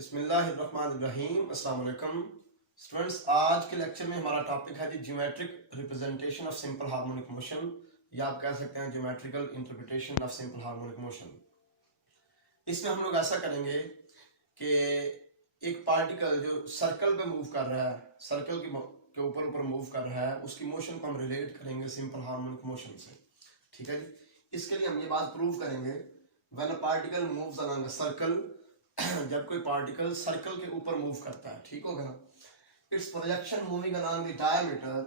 बिस्मिल्लाहिर्रहमानिर्रहीम। अस्सलाम वालेकुम स्टूडेंट्स, आज के लेक्चर में हमारा टॉपिक है जी geometric representation of simple harmonic motion, या आप कह सकते हैं geometrical interpretation of simple harmonic motion. इसमें हम लोग ऐसा करेंगे कि एक पार्टिकल जो सर्कल पे मूव कर रहा है, सर्कल के ऊपर ऊपर मूव कर रहा है, उसकी मोशन को हम रिलेट करेंगे सिंपल हार्मोनिक मोशन से। ठीक है जी। इसके लिए हम ये बात प्रूव करेंगे, when a particle moves along a circle, जब कोई पार्टिकल सर्कल के ऊपर मूव करता है, ठीक होगा ना, it's projection moving along the diameter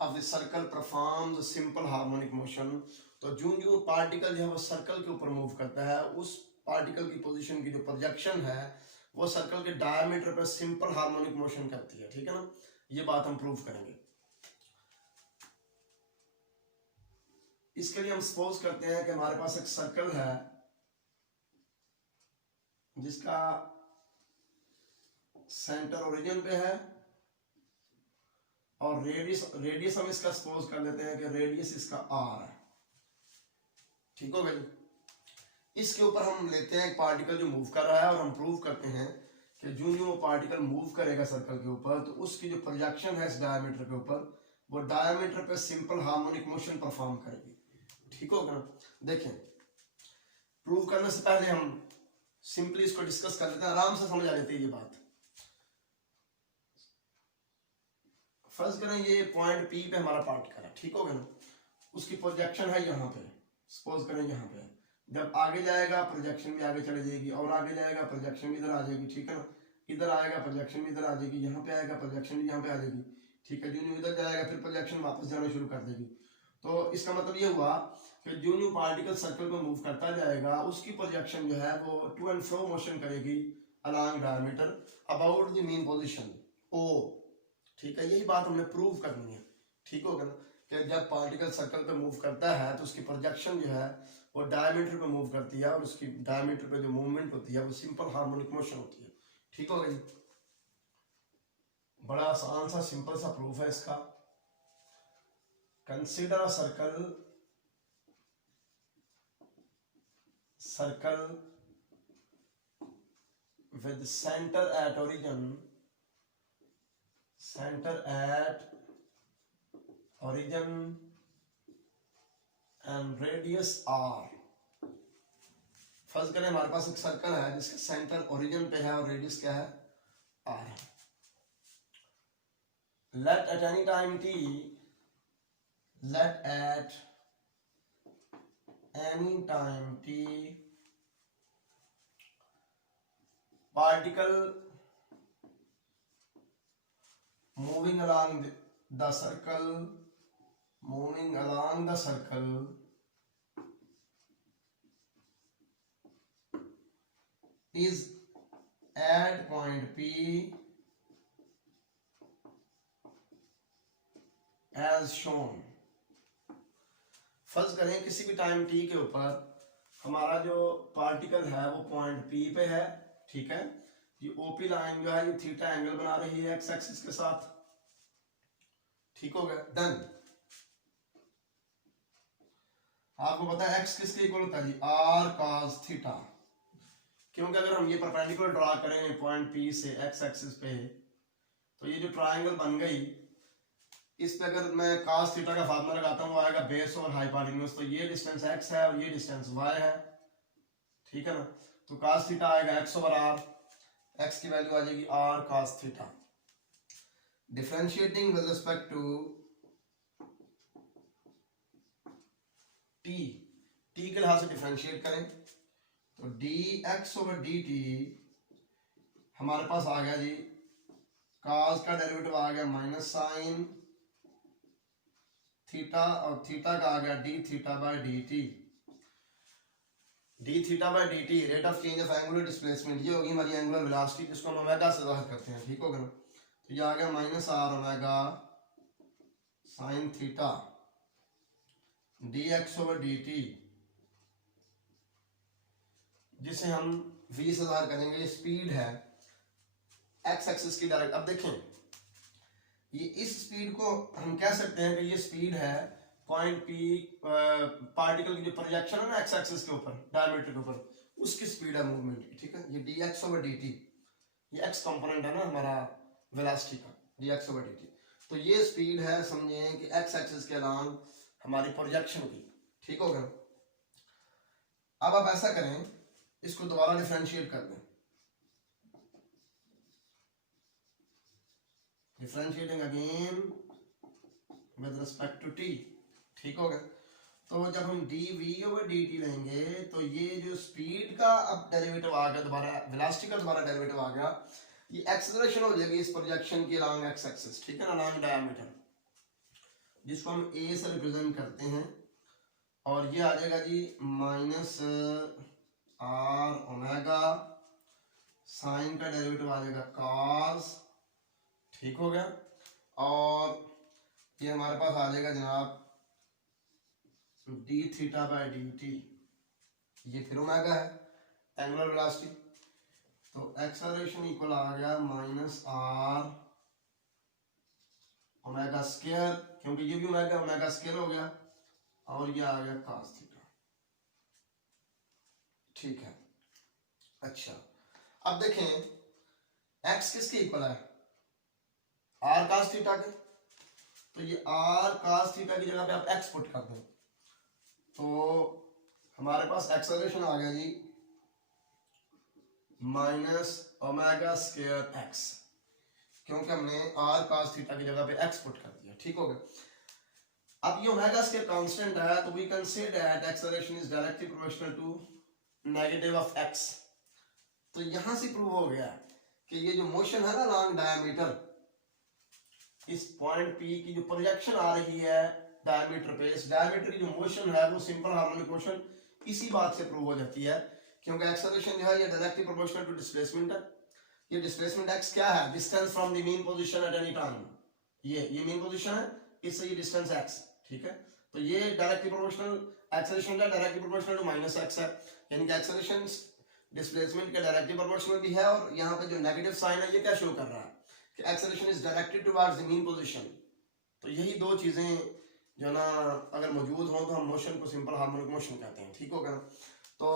of the circle performs simple harmonic motion. तो जो जो पार्टिकल जो है वो सर्कल के ऊपर मूव करता है, उस पार्टिकल की पोजीशन की जो प्रोजेक्शन है वो सर्कल के डायमीटर पर सिंपल हार्मोनिक मोशन करती है। ठीक है ना, ये बात हम प्रूव करेंगे। इसके लिए हम सपोज करते हैं कि हमारे पास एक सर्कल है जिसका सेंटर ओरिजिन पे है और रेडियस हम इसका सपोज कर लेते हैं कि रेडियस इसका आर है। ठीक हो गई। इसके ऊपर हम लेते हैं एक पार्टिकल जो मूव कर रहा है और हम प्रूव करते हैं कि जो जो पार्टिकल मूव करेगा सर्कल के ऊपर, तो उसकी जो प्रोजेक्शन है इस डायमीटर के ऊपर, वो डायमीटर पे सिंपल हार्मोनिक मोशन परफॉर्म करेगी। ठीक होगा ना। देखें, प्रूव करने से पहले हम सिंपली इसको डिस्कस कर लेते हैं, आराम से समझ आ जाती है ये बात। फर्ज करें ये पॉइंट पी पे हमारा पार्टिकल है, ठीक होगा ना, उसकी प्रोजेक्शन है यहाँ पे, सपोज करें यहाँ पे। जब आगे जाएगा प्रोजेक्शन भी आगे चली जाएगी, और आगे जाएगा प्रोजेक्शन भी इधर आ जाएगी। ठीक है ना, इधर आएगा प्रोजेक्शन भी इधर आ जाएगी, यहाँ पे आएगा प्रोजेक्शन भी यहाँ पे आ जाएगी। ठीक है, जो इधर जाएगा फिर प्रोजेक्शन वापस जाना शुरू कर देगी। तो इसका मतलब ये हुआ कि जो न्यू पार्टिकल सर्कल में मूव करता जाएगा, उसकी प्रोजेक्शन जो है वो टू एंड फ्रो मोशन करेगी along diameter about the mean position O. ठीक है, यही बात हमने प्रूव करनी है। ठीक होगा ना, कि जब पार्टिकल सर्कल पे मूव करता है तो उसकी प्रोजेक्शन जो है वो डायमीटर पे मूव करती है, और उसकी डायमीटर पे जो मूवमेंट होती है वो सिंपल हार्मोनिक मोशन होती है। ठीक होगा जी। बड़ा आसान सा सिंपल सा प्रूफ है इसका। Consider a circle with center at origin and radius r। फर्ज करें हमारे पास एक सर्कल है जिसका सेंटर ओरिजिन पे है और रेडियस क्या है, r है। let at any time t particle moving along the circle is at point P as shown। फर्ज करें किसी भी टाइम t के ऊपर हमारा जो पार्टिकल है वो पॉइंट P पे है। ठीक है, ये OP लाइन जो है ये थीटा एंगल बना रही है एक्स एक्सिस के साथ। ठीक हो गया। डन। आपको पता है x किसके इक्वल होता है जी, r cos थीटा। क्योंकि अगर हम ये परपेंडिकुलर ड्रा करें पॉइंट P से x एक्सिस पे, तो ये जो ट्रायंगल बन गई, इस पे अगर मैं cos थीटा का फार्मूला लगाता हूँ वो आएगा बेस ओवर हाइपोटेन्यूज। तो ये डिस्टेंस x है और ये डिस्टेंस y है। ठीक है ना, तो cos थीटा आएगा x ओवर r, x की वैल्यू आ जाएगी r cos theta. Differentiating with respect to t के लिहाज से डिफरेंशिएट करें तो dx ओवर dt हमारे पास आ गया जी, cos का डेरिवेटिव आ गया माइनस साइन थीटा, और थीटा का आ गया D theta by D T. D theta by D T rate of change of angular displacement, ये होगी हमारी एंगुलर वेलोसिटी, जिसको हम ओमेगा से ज़ाहिर करते हैं। ठीक होगा ना, तो ये आ गया minus r omega sine theta d x over d t, जिसे हम v से ज़ाहिर करेंगे। स्पीड है एक्स एक्सिस की डायरेक्ट। अब देखें, ये इस स्पीड को हम कह सकते हैं कि ये स्पीड है पॉइंट पी, पार्टिकल की जो प्रोजेक्शन है ना एक्स एक्सिस के ऊपर डायमीटर के ऊपर, उसकी स्पीड है मूवमेंट की। ठीक है, ये D x over d T. ये एक्स कंपोनेंट है ना हमारा वेलोसिटी का, dx/dt। तो ये स्पीड है, समझे कि एक्स एक्सिस के अलॉन्ग हमारी प्रोजेक्शन की, ठीक हो गया। अब आप ऐसा करें, इसको दोबारा डिफरेंशिएट कर दें, differentiating again with respect to t, ठीक हो गया। तो जब हम dv/dt लेंगे तो ये जो स्पीड का अब डेरिवेटिव आ गया, दोबारा वेलोसिटी का दोबारा डेरिवेटिव आ गया, ये एक्सेलरेशन हो जाएगी इस प्रोजेक्शन की अलॉन्ग एक्स एक्सिस, ठीक है ना, अलॉन्ग डायमीटर, जिसको हम a से रिप्रेजेंट करते हैं। और ये आ जाएगा जी माइनस r ओमेगा, साइन का डेरिवेटिव आ जाएगा cos, ठीक हो गया। और ये हमारे पास आ जाएगा जनाब d(θ/dt), ये फिर ओमेगा है, एंगुलर वेलोसिटी। तो एक्सेलरेशन इक्वल आ गया माइनस r ओमेगा स्क्वायर, क्योंकि ये भी ओमेगा स्क्वायर हो गया, और ये आ गया cos थीटा, ठीक है। अच्छा, अब देखें x किसके इक्वल है, r cos थीटा के। तो ये r cos थीटा की जगह पे आप x पुट कर दें, तो हमारे पास एक्सेलरेशन आ गया जी माइनस ओमेगा स्क्वायर x, क्योंकि हमने r cos थीटा की जगह पे x पुट कर दिया, ठीक हो गया। अब ये ओमेगा स्क्वायर कांस्टेंट है, तो we can say that acceleration is directly proportional to negative of x। तो यहां से प्रूव हो गया कि ये जो मोशन है ना लॉन्ग डायमीटर, इस पॉइंट P की जो प्रोजेक्शन आ रही है डायमीटर पे, इस डायमीटर की जो मोशन है वो सिंपल हार्मोनिक मोशन इसी बात से प्रूव हो जाती है, क्योंकि एक्सेलरेशन जो है ये डायरेक्टली प्रोपोर्शनल टू डिस्प्लेसमेंट है। ये डिस्प्लेसमेंट x क्या है, distance from the mean position at any time, ये मीन पोजीशन है, इससे ये डिस्टेंस x, ठीक है। तो ये डायरेक्टली प्रोपोर्शनल एक्सेलरेशन का directly proportional to minus x है, यानी कि एक्सेलरेशन डिस्प्लेसमेंट के डायरेक्टली प्रोपोर्शनल भी है। और यहाँ पे जो नेगेटिव साइन है ये क्या शो कर रहा है कि acceleration is directed towards the mean position. तो यही दो चीजें जो ना अगर मौजूद हो तो हम मोशन को सिंपल हार्मोनिक मोशन कहते हैं, ठीक हो गया। तो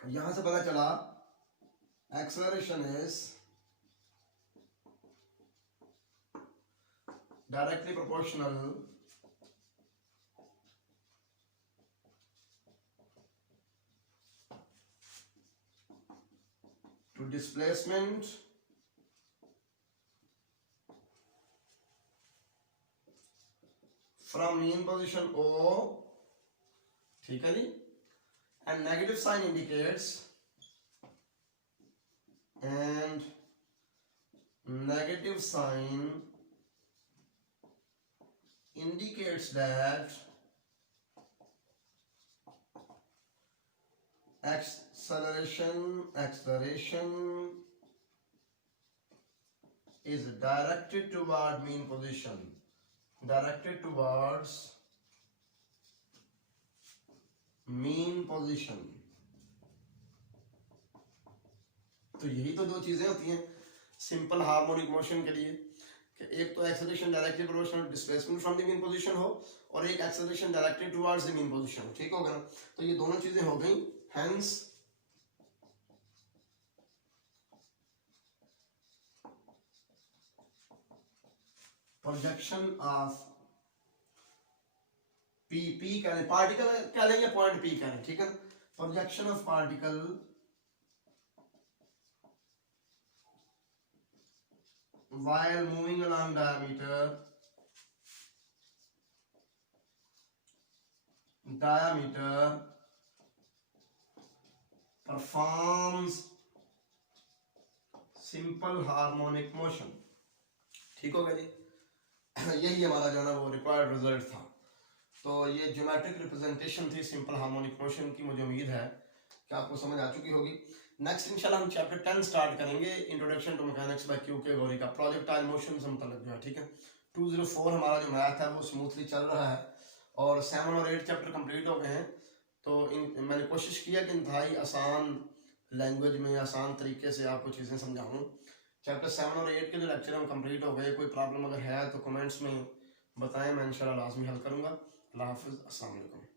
यहां से पता चला acceleration is directly proportional to displacement from mean position O, ठीक है जी। And negative sign indicates that acceleration is directed toward mean position, directed towards mean position। तो यही तो दो चीजें होती हैं सिंपल हार्मोनिक मोशन के लिए, कि एक तो acceleration directly proportional displacement from the mean position हो, और एक acceleration directed towards the mean position, ठीक होगा ना। तो ये दोनों चीजें हो गई, हेंस प्रोजेक्शन ऑफ पी कह लें, पार्टिकल कह लें या पॉइंट पी कह लें, ठीक है। Projection of particle while moving along diameter performs simple harmonic motion, ठीक हो गया जी। यही हमारा जो है ना वो रिक्वायर्ड रिजल्ट था। तो ये ज्योमेट्रिक रिप्रेजेंटेशन थी सिंपल हार्मोनिक मोशन की। मुझे उम्मीद है कि आपको समझ आ चुकी होगी। नेक्स्ट इंशाल्लाह हम चैप्टर 10 स्टार्ट करेंगे, introduction to mechanics by Q K Gauri का, प्रोजेक्टाइल मोशन से मुतल्लिक जो है, ठीक है। 204 हमारा जो मैथ है वो स्मूथली चल रहा है, और 7 और 8 चैप्टर कंप्लीट हो गए हैं। तो मैंने कोशिश किया कि इंतहाई आसान लैंग्वेज में, आसान तरीके से आपको चीज़ें समझाऊँ। चैप्टर 7 और 8 के जो लेक्चर हम कंप्लीट हो गए, कोई प्रॉब्लम अगर है तो कमेंट्स में बताएं, मैं इंशाल्लाह लाजमी हल करूँगा। अल्लाह हाफिज़, अस्सलाम वालेकुम।